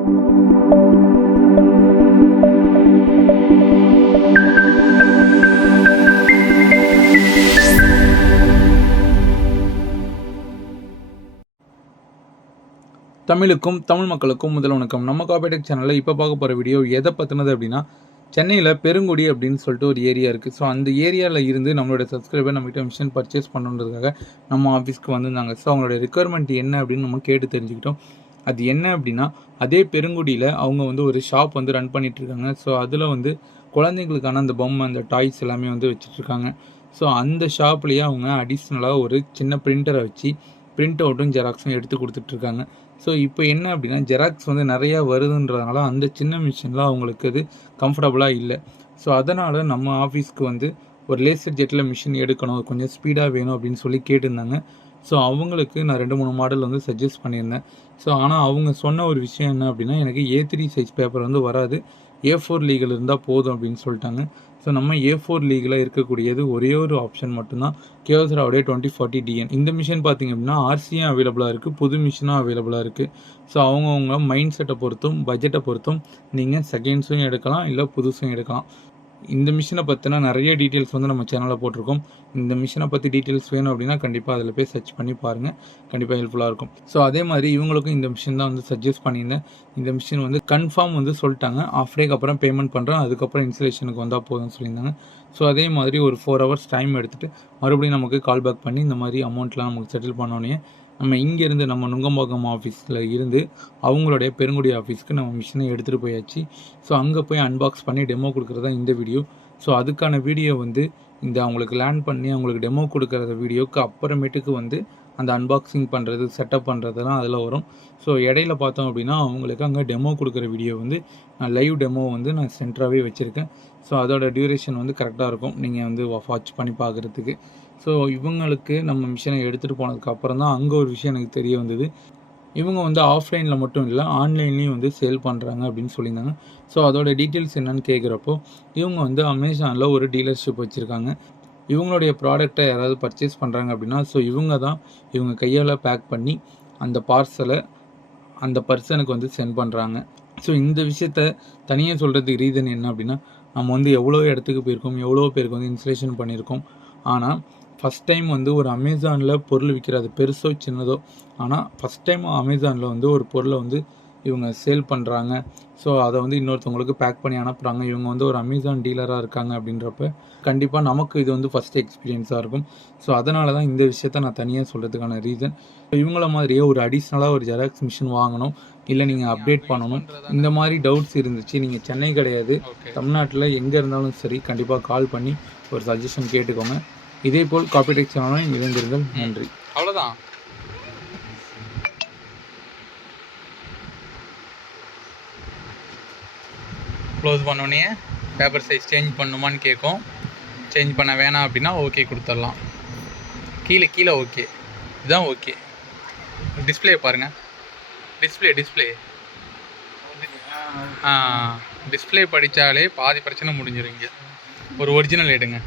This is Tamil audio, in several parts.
தமிழுக்கும் தமிழ் மக்களுக்கும் முதல் வணக்கம். நம்ம காப்பி-டெக் சேனலில் இப்போ பார்க்க போகிற வீடியோ எதை பற்றினது அப்படின்னா, சென்னையில் பெருங்குடி அப்படின்னு சொல்லிட்டு ஒரு ஏரியா இருக்குது. ஸோ அந்த ஏரியாவில் இருந்து நம்மளோட சப்ஸ்கிரைபர் நம்மகிட்ட மிஷின் பர்ச்சேஸ் பண்ணுன்றதுக்காக நம்ம ஆஃபீஸ்க்கு வந்திருந்தாங்க. ஸோ அவங்களோட ரெக்குயர்மெண்ட் என்ன அப்படின்னு நம்ம கேட்டு தெரிஞ்சுக்கிட்டோம். அது என்ன அப்படின்னா, அதே பெருங்குடியில் அவங்க வந்து ஒரு ஷாப் வந்து ரன் பண்ணிகிட்ருக்காங்க. ஸோ அதில் வந்து குழந்தைங்களுக்கான அந்த பொம்மை, அந்த டாய்ஸ் எல்லாமே வந்து வச்சுட்ருக்காங்க. ஸோ அந்த ஷாப்லேயே அவங்க அடிஷ்னலாக ஒரு சின்ன பிரிண்டரை வச்சு பிரிண்ட் அவுட்டும் ஜெராக்ஸும் எடுத்து கொடுத்துட்ருக்காங்க. ஸோ இப்போ என்ன அப்படின்னா, ஜெராக்ஸ் வந்து நிறையா வருதுன்றதுனால அந்த சின்ன மிஷினில் அவங்களுக்கு அது கம்ஃபர்டபுளாக இல்லை. ஸோ அதனால் நம்ம ஆஃபீஸ்க்கு வந்து ஒரு லேசர் ஜெட்டில் மிஷின் எடுக்கணும், கொஞ்சம் ஸ்பீடாக வேணும் அப்படின்னு சொல்லி கேட்டிருந்தாங்க. ஸோ அவங்களுக்கு நான் 2-3 மாடல் வந்து சஜஸ்ட் பண்ணியிருந்தேன். ஸோ ஆனால் அவங்க சொன்ன ஒரு விஷயம் என்ன அப்படின்னா, எனக்கு A3 சைஸ் பேப்பர் வந்து வராது, A4 லீகல் இருந்தால் போதும் அப்படின்னு சொல்லிட்டாங்க. ஸோ நம்ம A4 லீகில் இருக்கக்கூடியது ஒரே ஒரு ஆப்ஷன் மட்டும்தான், கியோசிராவுடைய 2040 DN. இந்த மிஷின் பார்த்திங்க அப்படின்னா RCயும் அவைலபிளாக இருக்குது, புது மிஷினும் அவைலபிளாக இருக்குது. ஸோ அவங்கவுங்க மைண்ட் செட்டை பொறுத்தும் பட்ஜெட்டை பொறுத்தும் நீங்கள் செகண்ட்ஸும் எடுக்கலாம், இல்லை புதுசும் எடுக்கலாம். இந்த மிஷினை பற்றின நிறைய டீட்டெயில்ஸ் வந்து நம்ம சேனலில் போட்டிருக்கோம். இந்த மிஷினை பற்றி டீட்டெயில்ஸ் வேணும் அப்படின்னா கண்டிப்பாக அதில் போய் சர்ச் பண்ணி பாருங்கள், கண்டிப்பாக ஹெல்ப்ஃபுல்லாக இருக்கும். ஸோ அதே மாதிரி இவங்களுக்கும் இந்த மிஷின் தான் வந்து சஜஸ்ட் பண்ணியிருந்தேன். இந்த மிஷின் வந்து கன்ஃபார்ம் வந்து சொல்லிட்டாங்க, ஆஃப் டேக்கு அப்புறம் பேமெண்ட் பண்ணுறேன், அதுக்கப்புறம் இன்ஸ்டலேஷனுக்கு வந்தால் போதும்னு சொல்லியிருந்தாங்க. ஸோ அதே மாதிரி ஒரு 4 hours டைம் எடுத்துகிட்டு மறுபடியும் நமக்கு கால் பேக் பண்ணி இந்த மாதிரி அமௌண்ட்லாம் நமக்கு செட்டில் பண்ணோன்னே நம்ம இங்கேருந்து நம்ம நுங்கம்பாக்கம் ஆஃபீஸில் இருந்து அவங்களுடைய பெருங்குடி ஆஃபீஸ்க்கு நம்ம மிஷினை எடுத்துகிட்டு போயாச்சு. ஸோ அங்கே போய் அன்பாக்ஸ் பண்ணி டெமோ கொடுக்குறதா இந்த வீடியோ. ஸோ அதுக்கான வீடியோ வந்து இந்த அவங்களுக்கு லேண்ட் பண்ணி அவங்களுக்கு டெமோ கொடுக்குற வீடியோவுக்கு அப்புறமேட்டுக்கு வந்து அந்த அன்பாக்சிங் பண்ணுறது, செட்டப் பண்ணுறதுலாம் அதில் வரும். ஸோ இடையில பார்த்தோம் அப்படின்னா அவங்களுக்கு அங்கே டெமோ கொடுக்குற வீடியோ வந்து நான் லைவ் டெமோ வந்து நான் சென்டராகவே வச்சுருக்கேன். ஸோ அதோட டியூரேஷன் வந்து கரெக்டாக இருக்கும், நீங்கள் வந்து வாட்ச் பண்ணி பார்க்குறதுக்கு. ஸோ இவங்களுக்கு நம்ம மிஷினை எடுத்துகிட்டு போனதுக்கப்புறம் தான் அங்கே ஒரு விஷயம் எனக்கு தெரிய வந்தது. இவங்க வந்து ஆஃப்லைனில் மட்டும் இல்லை, ஆன்லைன்லேயும் வந்து சேல் பண்ணுறாங்க அப்படின்னு சொல்லியிருந்தாங்க. ஸோ அதோட டீட்டெயில்ஸ் என்னென்னு கேட்குறப்போ இவங்க வந்து அமேசானில் ஒரு டீலர்ஷிப் வச்சுருக்காங்க. இவங்களுடைய ப்ராடக்டை யாராவது பர்ச்சேஸ் பண்ணுறாங்க அப்படின்னா ஸோ இவங்க கையால் பேக் பண்ணி அந்த பார்சலை அந்த பர்சனுக்கு வந்து சென்ட் பண்ணுறாங்க. ஸோ இந்த விஷயத்த தனியாக சொல்கிறதுக்கு ரீசன் என்ன அப்படின்னா, நம்ம வந்து எவ்வளோ இடத்துக்கு போயிருக்கோம், எவ்வளோ பேருக்கு வந்து இன்ஸ்டலேஷன் பண்ணியிருக்கோம். ஆனால் ஃபஸ்ட் டைம் வந்து ஒரு அமேசானில் பொருள் விற்கிறது பெருசோ சின்னதோ, ஆனால் ஃபஸ்ட் டைம் அமேசானில் வந்து ஒரு பொருளை வந்து இவங்க சேல் பண்ணுறாங்க. ஸோ அதை வந்து இன்னொருத்தவங்களுக்கு பேக் பண்ணி அனுப்புகிறாங்க. இவங்க வந்து ஒரு அமேசான் டீலராக இருக்காங்க அப்படின்றப்ப கண்டிப்பாக நமக்கு இது வந்து ஃபஸ்ட் எக்ஸ்பீரியன்ஸாக இருக்கும். ஸோ அதனால தான் இந்த விஷயத்த நான் தனியாக சொல்கிறதுக்கான ரீசன். இவங்கள மாதிரியே ஒரு அடிஷ்னலாக ஒரு ஜெராக்ஸ் மிஷின் வாங்கணும், இல்லை நீங்கள் அப்டேட் பண்ணணும், இந்த மாதிரி டவுட்ஸ் இருந்துச்சு, நீங்கள் சென்னை கிடையாது தமிழ்நாட்டில் எங்கே இருந்தாலும் சரி கண்டிப்பாக கால் பண்ணி ஒரு சஜஷன் கேட்டுக்கோங்க. இதேபோல் காப்பி-டெக் சேனலுடன் இணைந்திருங்கள். நன்றி. அவ்வளோதான். க்ளோஸ் பண்ணோடனே பேப்பர் சைஸ் சேஞ்ச் பண்ணணுமான்னு கேட்கும். சேஞ்ச் பண்ண வேணாம் அப்படின்னா ஓகே கொடுத்துடலாம். கீழே ஓகே, இதுதான் ஓகே. டிஸ்பிளே பாருங்கள், டிஸ்பிளே படித்தாலே பாதி பிரச்சனை முடிஞ்சிருங்க. ஒரு ஒரிஜினல் எடுங்க.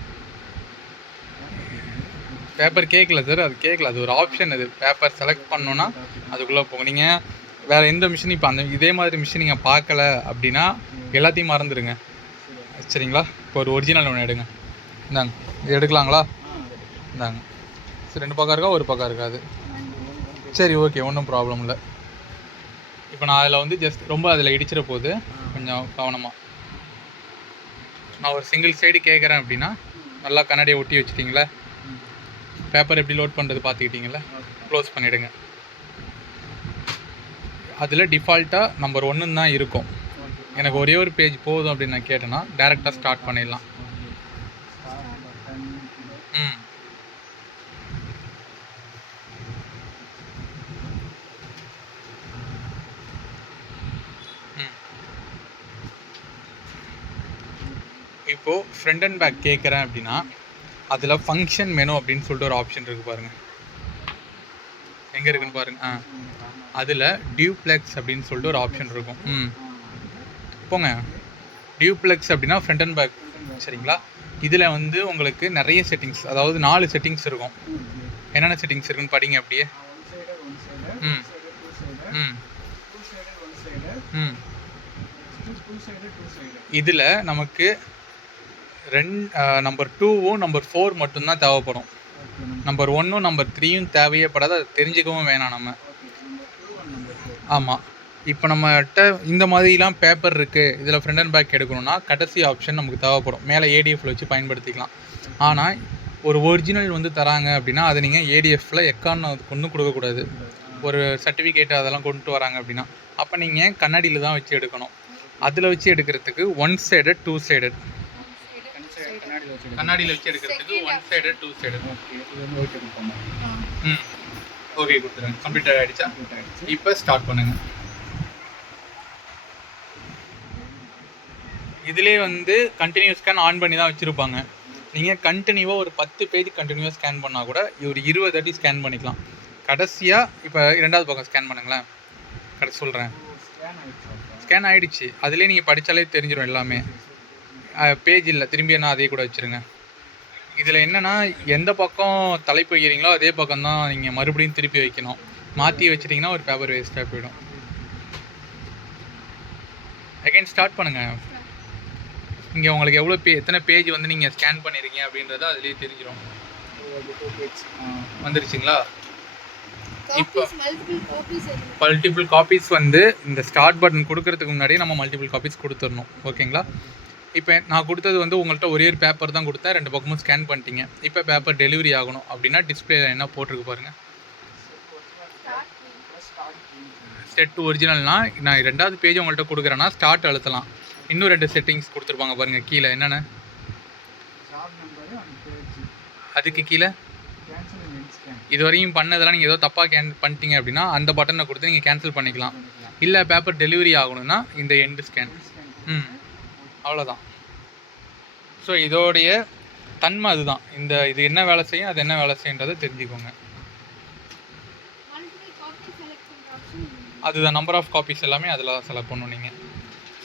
பேப்பர் கேட்கல சார், அது ஒரு ஆப்ஷன். அது பேப்பர் செலக்ட் பண்ணோன்னா அதுக்குள்ளே போகும். நீங்கள் வேறு எந்த மிஷின் இப்போ இதே மாதிரி மிஷின் நீங்கள் பார்க்கல அப்படின்னா எல்லாத்தையும் மறந்துடுங்க, சரிங்களா? இப்போ ஒரு ஒரிஜினல் ஒன்று எடுங்க. இந்தாங்க, இது எடுக்கலாங்களா? இந்தாங்க. சரி, 2 பக்கம் இருக்கா, ஒரு பக்கம் இருக்காது? சரி, ஓகே, ஒன்றும் ப்ராப்ளம் இல்லை. இப்போ நான் அதில் வந்து ஜஸ்ட் ரொம்ப அதில் இடிச்சிட போகுது, கொஞ்சம் கவனமாக. நான் ஒரு சிங்கிள் சைடு கேட்குறேன் அப்படின்னா நல்லா கண்ணாடியை ஒட்டி வச்சுட்டிங்களா, பேப்பர் எப்படி லோட் பண்ணுறது பார்த்துக்கிட்டிங்களா, க்ளோஸ் பண்ணிவிடுங்க. அதில் டிஃபால்ட்டாக நம்பர் 1 தான் இருக்கும். எனக்கு ஒரே ஒரு பேஜ் போதும் அப்படின்னு நான் கேட்டேன்னா டேரெக்டாக ஸ்டார்ட் பண்ணிடலாம். இப்போது ஃப்ரண்ட் அண்ட் பேக் கேட்குறேன் அப்படின்னா அதில் ஃபங்க்ஷன் மெனு அப்படின்னு சொல்லிட்டு ஒரு ஆப்ஷன் இருக்குது பாருங்கள், எங்கே இருக்குன்னு பாருங்கள். அதில் டியூப்ளெக்ஸ் அப்படின்னு சொல்லிட்டு ஒரு ஆப்ஷன் இருக்கும். போங்க, டியூப்ளெக்ஸ் அப்படின்னா ஃப்ரண்ட் அண்ட் பேக், சரிங்களா? இதில் வந்து உங்களுக்கு நிறைய செட்டிங்ஸ், அதாவது 4 செட்டிங்ஸ் இருக்கும். என்னென்ன செட்டிங்ஸ் இருக்குன்னு படிங்க அப்படியே. ம் இதில் நமக்கு நம்பர் 2வும் நம்பர் 4 மட்டும்தான் தேவைப்படும். நம்பர் 1ம் நம்பர் 3யும் தேவையே படாது, அதை தெரிஞ்சுக்கவும் வேணாம் நம்ம. ஆமாம். இப்போ நம்மகிட்ட இந்த மாதிரிலாம் பேப்பர் இருக்குது, இதில் ஃப்ரண்ட் அண்ட் பேக் எடுக்கணும்னா கடைசி ஆப்ஷன் நமக்கு தேவைப்படும். மேலே ஏடிஎஃப்ல வச்சு பயன்படுத்திக்கலாம். ஆனால் ஒரு ஒரிஜினல் வந்து தராங்க அப்படின்னா அதை நீங்கள் ஏடிஎஃப்ல ஒன்றும் கொடுக்கக்கூடாது. ஒரு சர்டிஃபிகேட் அதெல்லாம் கொண்டு வராங்க அப்படின்னா அப்போ நீங்கள் கண்ணாடியில் தான் வச்சு எடுக்கணும். அதில் வச்சு எடுக்கிறதுக்கு 1 சைடட் 2 சைடட். கண்ணாடியில் வச்சு எடுக்கிறதுக்கு 1 சைடட் 2 சைடட். ம் ஓகே கொடுத்துருங்க. கம்ப்யூட்டர் ஆகிடுச்சா? இப்போ ஸ்டார்ட் பண்ணுங்கள். இதிலே வந்து கண்டினியூஸ் ஸ்கேன் ஆன் பண்ணி தான் வச்சுருப்பாங்க. நீங்கள் கண்டினியூவாக ஒரு 10 பேஜ் கண்டினியூவாக ஸ்கேன் பண்ணால் கூட ஒரு 20 வாட்டி ஸ்கேன் பண்ணிக்கலாம். கடைசியாக இப்போ 2வது பக்கம் ஸ்கேன் பண்ணுங்களேன். கடைசி சொல்கிறேன். ஸ்கேன் ஆகிடுச்சு. அதிலே நீங்கள் படித்தாலே தெரிஞ்சிடும் எல்லாமே. பேஜ் இல்லை, திரும்பி என்ன அதே கூட வச்சுருங்க. இதில் என்னென்னா எந்த பக்கம் தலைப்பு வைக்கிறீங்களோ அதே பக்கம் தான் நீங்கள் மறுபடியும் திருப்பி வைக்கணும். மாற்றி வச்சிட்டிங்கன்னா ஒரு பேப்பர் வேஸ்ட்டாக போயிடும். அகைன் ஸ்டார்ட் பண்ணுங்கள். இங்கே உங்களுக்கு எத்தனை பேஜ் வந்து நீங்கள் ஸ்கேன் பண்ணியிருக்கீங்க அப்படின்றத அதுலேயே தெரிஞ்சிடும். வந்துருச்சுங்களா? இப்போ மல்டிபிள் காப்பீஸ் வந்து இந்த ஸ்டார்ட் பட்டன் கொடுக்கறதுக்கு முன்னாடியே நம்ம மல்டிபிள் காப்பீஸ் கொடுத்துடணும். ஓகேங்களா? இப்போ நான் கொடுத்தது வந்து உங்கள்கிட்ட ஒரே ஒரு பேப்பர் தான் கொடுத்தேன், 2 பக்கமும் ஸ்கேன் பண்ணிட்டீங்க. இப்போ பேப்பர் டெலிவரி ஆகணும் அப்படின்னா டிஸ்பிளேல என்ன போட்டிருக்கு பாருங்கள். செட் ஒரிஜினல்னா நான் 2வது பேஜ் உங்கள்கிட்ட கொடுக்குறேன்னா ஸ்டார்ட் அழுத்தலாம். இன்னும் 2 செட்டிங்ஸ் கொடுத்துருப்பாங்க பாருங்கள் கீழே. என்னென்ன? அதுக்கு கீழே இதுவரையும் பண்ணதெல்லாம் நீங்கள் ஏதோ தப்பாக பண்ணிட்டீங்க அப்படின்னா அந்த பட்டனை கொடுத்து நீங்கள் கேன்சல் பண்ணிக்கலாம். இல்லை பேப்பர் டெலிவரி ஆகணும்னா இந்த எண்டு ஸ்கேன். அவ்வளோதான். ஸோ இதோடைய தன்மை அதுதான். இது என்ன வேலை செய்யும், அது என்ன வேலை செய்யுன்றதை தெரிஞ்சுக்கோங்க. அதுதான் நம்பர் ஆஃப் காப்பீஸ் எல்லாமே அதில் தான் செலக்ட் பண்ணணும் நீங்கள்.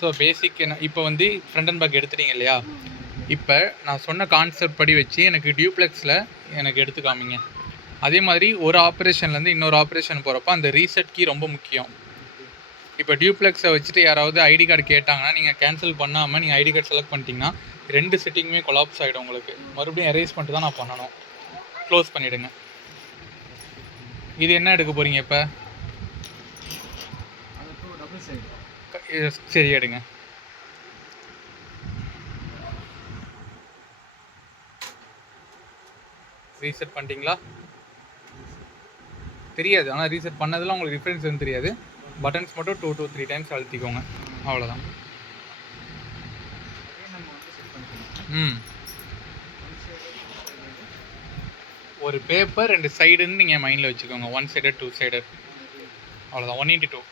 ஸோ பேசிக் என்ன இப்போ வந்து ஃப்ரண்ட் அண்ட் பேக் எடுத்துட்டீங்க இல்லையா? இப்போ நான் சொன்ன கான்செப்ட் படி வச்சு எனக்கு டியூப்ளெக்ஸில் எனக்கு எடுத்து காமிங்க. அதே மாதிரி ஒரு ஆப்ரேஷன்லேருந்து இன்னொரு ஆப்ரேஷன் போகிறப்ப அந்த ரீசெட் கீ ரொம்ப முக்கியம். இப்போ டியூப்ளெக்ஸை வச்சுட்டு யாராவது ஐடி கார்டு கேட்டாங்கன்னா நீங்கள் கேன்சல் பண்ணாமல் நீங்கள் ஐடி கார்டு செலக்ட் பண்ணிட்டீங்கன்னா 2 செட்டிங்குமே கொலாப்ஸ் ஆகிடும் உங்களுக்கு. மறுபடியும் எரேஸ் பண்ணிட்டு தான் நான் பண்ணணும். க்ளோஸ் பண்ணிவிடுங்க. இது என்ன எடுக்க போகிறீங்க இப்போ? சரி எடுங்க. ரீசெட் பண்ணிட்டீங்களா? தெரியாது, ஆனால் ரீசெட் பண்ணதில் உங்களுக்கு டிஃப்ரென்ஸ் எதுவும் தெரியாது. பட்டன்ஸ் மட்டும் 2 to 3 டைம்ஸ் அழுத்திக்கோங்க. அவ்வளோதான். ஒரு பேப்பர் 2 சைடுன்னு நீங்கள் மைண்டில் வச்சுக்கோங்க. 1 சைடட் 2 சைடட். அவ்வளோதான். 1x2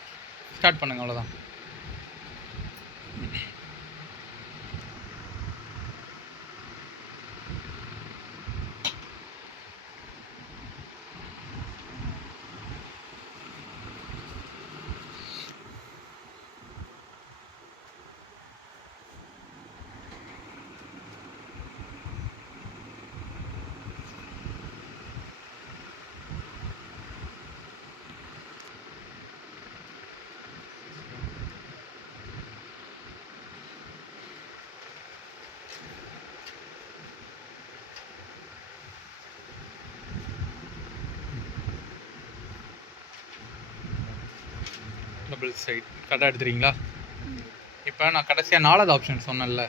ஸ்டார்ட் பண்ணுங்கள். அவ்வளோதான். டபுள் சைட் கரெக்டாக எடுத்துறீங்களா? இப்போ நான் கடைசியாக 4வது ஆப்ஷன் சொன்னேன்ல,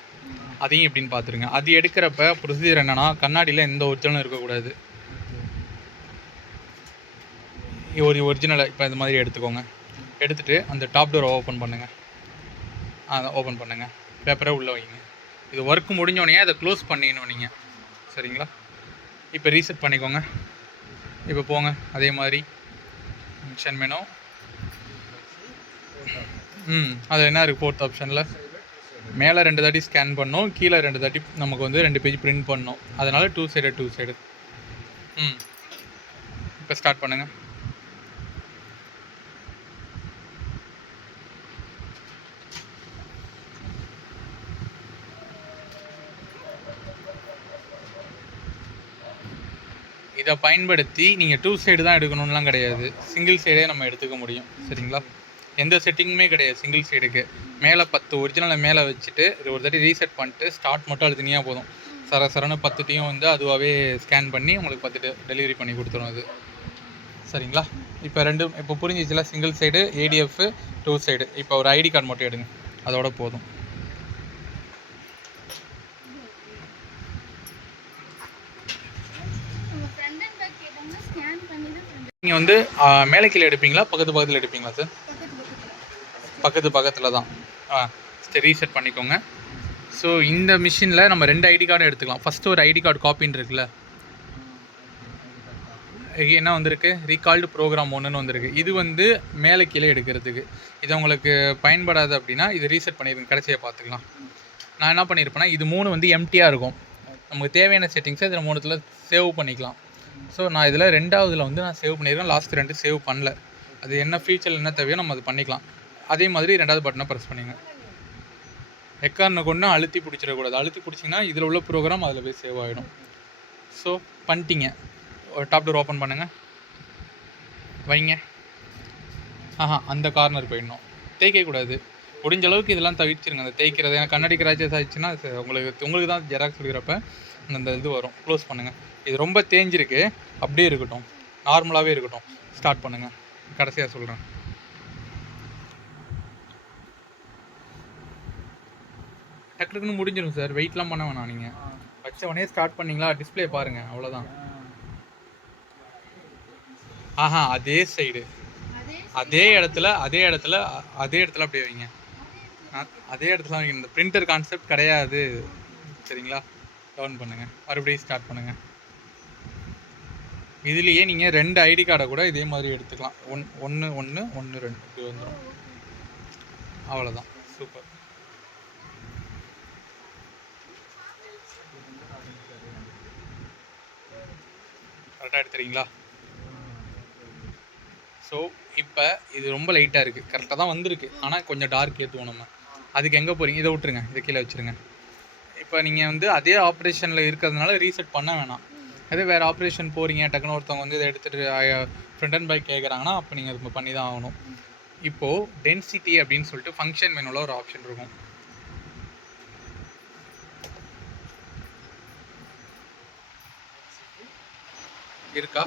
அதையும் எப்படின்னு பார்த்துருங்க. அது எடுக்கிறப்ப ப்ரொசீஜர் என்னென்னா கண்ணாடியில் எந்த ஒரிஜினலும் இருக்கக்கூடாது. ஒரு ஒரிஜினலை இப்போ இந்த மாதிரி எடுத்துக்கோங்க. எடுத்துகிட்டு அந்த டாப் டோரை ஓப்பன் பண்ணுங்கள். அதை ஓப்பன் பண்ணுங்கள். பேப்பரை உள்ளே வைங்க. இது ஒர்க் முடிஞ்சோடனே அதை க்ளோஸ் பண்ணிடணும் நீங்கள். சரிங்களா? இப்போ ரீசெட் பண்ணிக்கோங்க. இப்போ போங்க அதே மாதிரி மிஷன் மெனு. அது என்ன இருக்குது 4th ஆப்ஷனில்? மேலே 2 தாட்டி ஸ்கேன் பண்ணோம், கீழே 2 தாட்டி நமக்கு வந்து 2 பேஜ் பிரிண்ட் பண்ணோம். அதனால் 2 சைடட் 2 சைடு. இப்போ ஸ்டார்ட் பண்ணுங்கள். இதை பயன்படுத்தி நீங்கள் 2 சைடு தான் எடுக்கணும்லாம் கிடையாது. சிங்கிள் சைடே நம்ம எடுத்துக்க முடியும். சரிங்களா? எந்த செட்டிங்குமே கிடையாது சிங்கிள் சைடுக்கு. மேலே 10 ஒரிஜினலை மேலே வச்சுட்டு இது ஒரு தாட்டி ரீசெட் பண்ணிட்டு ஸ்டார்ட் மட்டும் அழுத்தினியா போதும். சரன்னு 10த்தையும் வந்து அதுவாகவே ஸ்கேன் பண்ணி உங்களுக்கு 10 டெலிவரி பண்ணி கொடுத்துரும் அது. சரிங்களா? இப்போ புரிஞ்சிச்சுல, சிங்கிள் சைடு ஏடிஎஃப் 2 சைடு. இப்போ ஒரு ஐடி கார்டு மட்டும் எடுங்க, அதோட போதும். நீங்கள் வந்து மேலே கீழே எடுப்பீங்களா, பக்கத்தில் எடுப்பீங்களா சார்? பக்கத்தில் தான். சரி, ரீசெட் பண்ணிக்கோங்க. ஸோ இந்த மிஷினில் நம்ம 2 ஐடி கார்டும் எடுத்துக்கலாம். ஃபஸ்ட்டு ஒரு ஐடி கார்டு காப்பின்னு இருக்குல்ல, என்ன வந்திருக்கு, ரீகால்டு ப்ரோக்ராம் 1ன்னு வந்திருக்கு. இது வந்து மேலே கீழே எடுக்கிறதுக்கு. இது உங்களுக்கு பயன்படாது அப்படின்னா இது ரீசெட் பண்ணிடுங்க, கடைசியாக பார்த்துக்கலாம். நான் என்ன பண்ணியிருப்பேன்னா, இது 3 வந்து எம்டியாக இருக்கும். நமக்கு தேவையான செட்டிங்ஸை இதில் 3த்தில் சேவ் பண்ணிக்கலாம். ஸோ நான் இதில் 2வதுல வந்து நான் சேவ் பண்ணியிருக்கேன். லாஸ்ட் 2 சேவ் பண்ணல. அது என்ன ஃபீச்சர் என்ன தேவையோ நம்ம அது பண்ணிக்கலாம். அதே மாதிரி 2வது பட்டனை ப்ரெஸ் பண்ணிங்க. எக்காரணை கொண்டு அழுத்தி பிடிச்சிடக்கூடாது. அழுத்தி பிடிச்சிங்கன்னா இதில் உள்ள ப்ரோக்ராம் அதில் போய் சேவ் ஆகிடும். ஸோ பண்ணிட்டீங்க. ஒரு டாப் டோர் ஓப்பன் பண்ணுங்கள், வைங்க. அந்த கார்னர் போயிடணும், தேய்க்கக்கூடாது. முடிஞ்ச அளவுக்கு இதெல்லாம் தவிர்த்துருங்க, அந்த தேய்க்கிறது. ஏன்னா கண்ணாடி கிராச்சஸ் ஆகிடுச்சுன்னா உங்களுக்கு தான் ஜெராக்ஸ் எடுக்கிறப்ப அந்த இது வரும். க்ளோஸ் பண்ணுங்கள். இது ரொம்ப தேஞ்சிருக்கு, அப்படியே இருக்கட்டும், நார்மலாகவே இருக்கட்டும். ஸ்டார்ட் பண்ணுங்கள், கடைசியாக சொல்கிறேன். டக்குன்னு முடிஞ்சிடும் சார், வெயிட்லாம் பண்ண வேணாம். நீங்கள் வச்ச உடனே ஸ்டார்ட் பண்ணிங்களா, டிஸ்பிளே பாருங்கள், அவ்வளோதான். அதே சைடு அதே இடத்துல அப்படியே வைங்க. அதே இடத்துல வைங்க. இந்த பிரிண்டர் கான்செப்ட் கிடையாது, சரிங்களா? டவுன் பண்ணுங்கள், மறுபடியும் ஸ்டார்ட் பண்ணுங்கள். இதுலேயே நீங்கள் 2 ஐடி கார்டை கூட இதே மாதிரி எடுத்துக்கலாம். 1 1 1 2 இப்படி வந்துடும். அவ்வளோதான், சூப்பர். கரெக்டாக எடுத்துறீங்களா? ஸோ இப்போ இது ரொம்ப லைட்டாக இருக்குது, கரெக்டாக தான் வந்திருக்கு. ஆனால் கொஞ்சம் டார்க் ஏற்றுவோம் நம்ம. அதுக்கு எங்கே போகிறீங்க, இதை விட்டுருங்க, இதை கீழே வச்சுருங்க. இப்போ நீங்கள் வந்து அதே ஆப்ரேஷனில் இருக்கிறதுனால ரீசெட் பண்ண வேணாம். அதே வேறு ஆப்ரேஷன் போகிறீங்க, டக்குன்னு ஒருத்தவங்க வந்து இதை எடுத்துகிட்டு ஃப்ரண்ட் அண்ட் பேக் கேட்குறாங்கன்னா அப்போ நீங்கள் அது பண்ணி தான் ஆகணும். இப்போது டென்சிட்டி அப்படின்னு சொல்லிட்டு ஃபங்க்ஷன் மெனுவில் ஒரு ஆப்ஷன் இருக்கும். இருக்கா?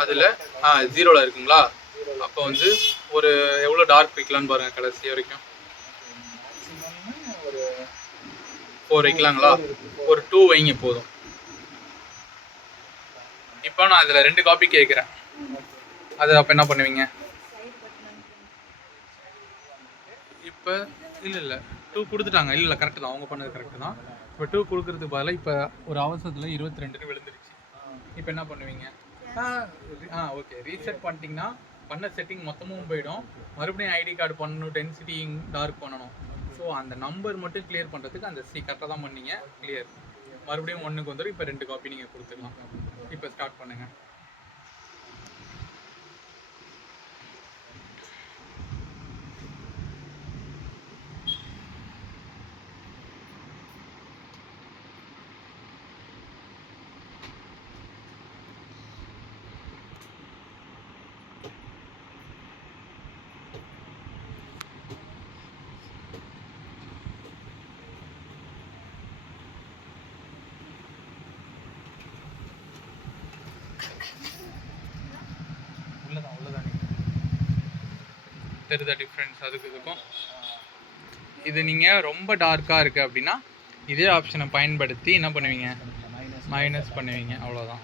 அதில் 0ல் இருக்குங்களா? அப்போ வந்து ஒரு எவ்வளோ டார்க் வைக்கலான்னு பாருங்கள், கடைசி வரைக்கும். 4 வைக்கலாங்களா? ஒரு 2 வைங்க போதும். இப்போ நான் இதில் 2 காப்பி கேட்குறேன், அது அப்போ என்ன பண்ணுவீங்க? இப்போ இல்லை 2 கொடுத்துட்டாங்க. இல்லை கரெக்டு தான், அவங்க பண்ணது கரெக்டு தான். இப்போ 2 கொடுக்குறதுக்கு பதிலாக இப்போ ஒரு அவசரத்தில் 22ன்னு விழுந்துருச்சு. இப்போ என்ன பண்ணுவீங்க? ஓகே, ரீசெட் பண்ணிட்டீங்கன்னா பண்ண செட்டிங் மொத்தமும் போயிடும். மறுபடியும் ஐடி கார்டு பண்ணணும், டென்சிட்டி டார்க் பண்ணணும். ஸோ அந்த நம்பர் மட்டும் கிளியர் பண்ணுறதுக்கு அந்த கரெக்டாக தான் பண்ணீங்க, கிளியர். மறுபடியும் 1க்கு வந்துடும். இப்போ 2 காப்பி நீங்கள் கொடுத்துடலாம். இப்போ ஸ்டார்ட் பண்ணுங்கள். உள்ளதான் தெரியுதா டிஃப்ரென்ஸ் அதுக்கு இதுக்கும்? இது நீங்கள் ரொம்ப டார்க்காக இருக்குது அப்படின்னா இதே ஆப்ஷனை பயன்படுத்தி என்ன பண்ணுவீங்க, மைனஸ் பண்ணுவீங்க, அவ்வளோதான்.